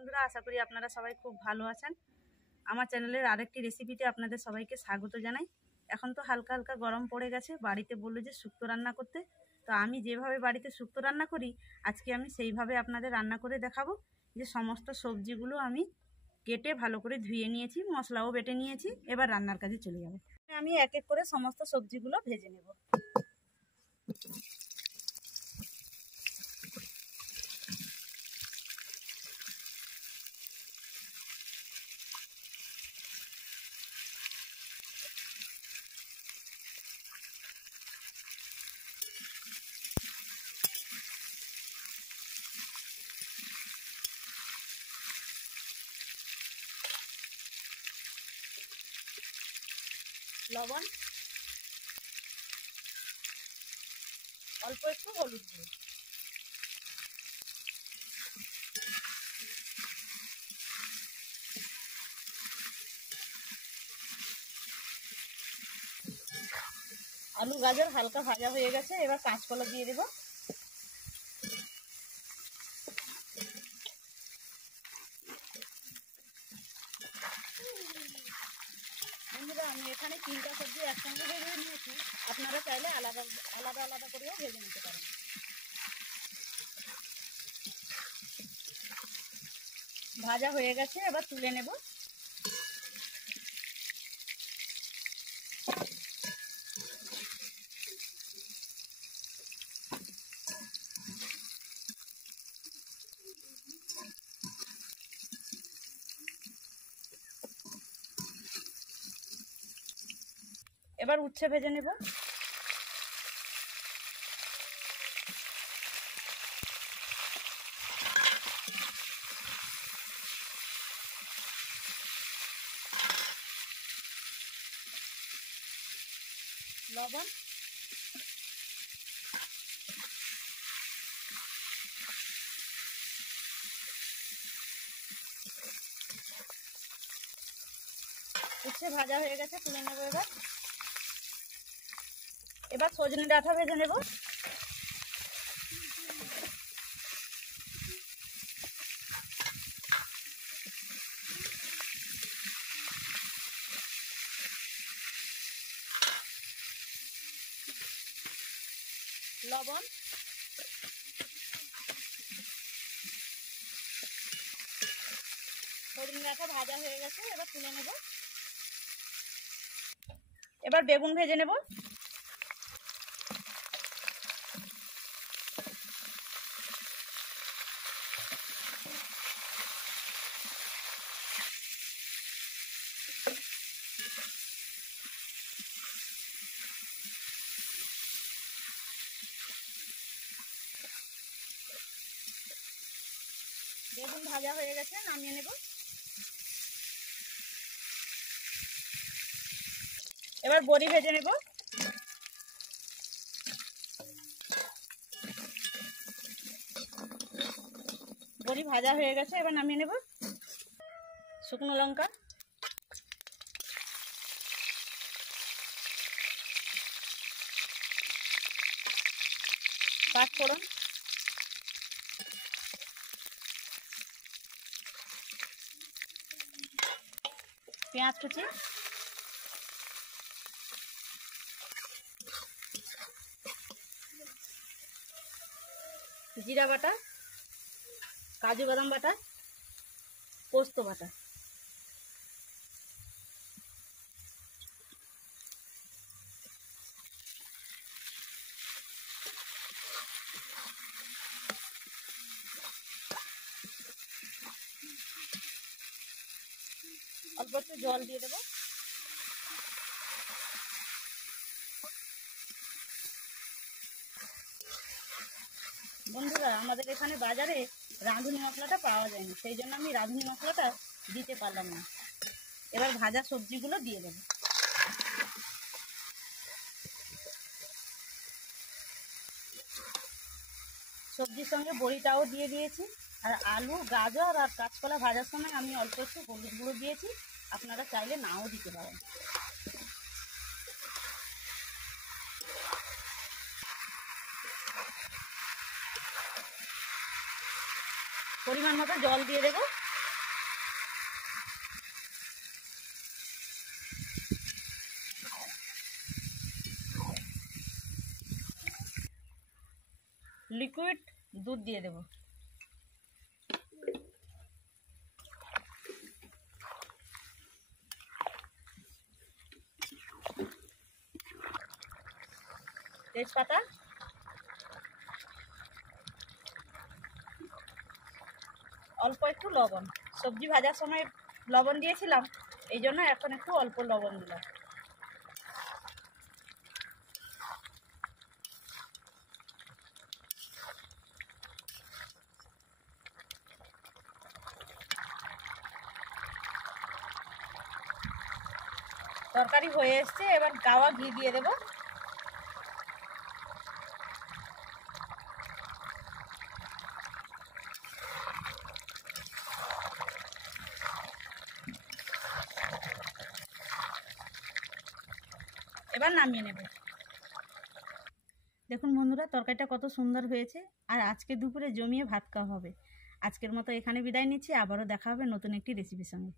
বন্ধুরা, আশা করি আপনারা সবাই খুব ভালো আছেন। আমার চ্যানেলের আরেকটি রেসিপিতে আপনাদের সবাইকে স্বাগত জানাই। এখন তো হালকা হালকা গরম পড়ে গেছে, বাড়িতে বললো যে শুক্তো রান্না করতে। তো আমি যেভাবে বাড়িতে শুক্তো রান্না করি, আজকে আমি সেইভাবে আপনাদের রান্না করে দেখাবো। যে সমস্ত সবজিগুলো আমি কেটে ভালো করে ধুয়ে নিয়েছি, মশলাও বেটে নিয়েছি। এবার রান্নার কাজে চলে যাবো। আমি এক এক করে সমস্ত সবজিগুলো ভেজে নেব। লবণ, অল্প একটু হলুদ গুঁড়ো, আলু গাজর হালকা ভাজা হয়ে গেছে। এবার কাঁচকলা দিয়ে দেব। বন্ধুরা, আমি এখানে 3টা সবজি একসঙ্গে ভেজে নিয়েছি। আপনারা চাইলে আলাদা আলাদা আলাদা করেও ভেজে নিতে পারেন। ভাজা হয়ে গেছে, এবার তুলে নেব। এবার উচ্ছে ভেজে নেব। লবণ, উচ্ছে ভাজা হয়ে গেছে, তুলে নেব। এবার সজনে ডাঁটা ভেজে নেব। লবণ, সজনে ডাঁটা ভাজা হয়ে গেছে, এবার তুলে নেব। এবার বেগুন ভেজে নেব। বেগুন ভাজা হয়ে গেছে, নামিয়ে নেব। এবার বড়ি ভেজে নেব। বড়ি ভাজা হয়ে গেছে, এবার নামিয়ে নেব। শুকনো লঙ্কা, পাঁচফোড়ন, পেঁয়াজ কুচি, জিরা বাটা, কাজু বাদাম বাটা, পোস্ত বাটা। অল্প একটু জল দিয়ে দেবো। বন্ধুরা, আমাদের এখানে বাজারে রাঁধুনি মশলাটা পাওয়া যায়নি, সেই জন্য আমি রাঁধুনি মশলাটা দিতে পারলাম না। এবার ভাজা সবজিগুলো দিয়ে দেব। সবজির সঙ্গে বড়িটাও দিয়ে দিয়েছি। আর আলু, গাজর আর কাঁচকলা ভাজার সময় আমি অল্প একটু হলুদ গুঁড়ো দিয়েছি। আপনারা চাইলে নাও দিতে পারেন। পরিমাণ মতো জল দিয়ে দেবো। লিকুইড দুধ দিয়ে দেব। তেজপাতা, অল্প একটু লবণ, সবজি ভাজার সময় লবণ দিয়েছিলাম, এই জন্য এখন একটু অল্প লবণ দিলাম। তরকারি হয়ে এসছে, এবার গাওয়া ঘি দিয়ে দেব। এবার নামিয়ে নেব। দেখুন বন্ধুরা, তরকারিটা কত সুন্দর হয়েছে। আর আজকে দুপুরে জমিয়ে ভাত খাওয়া হবে। আজকের মতো এখানে বিদায় নিচ্ছি, আবারও দেখা হবে নতুন একটি রেসিপির সঙ্গে।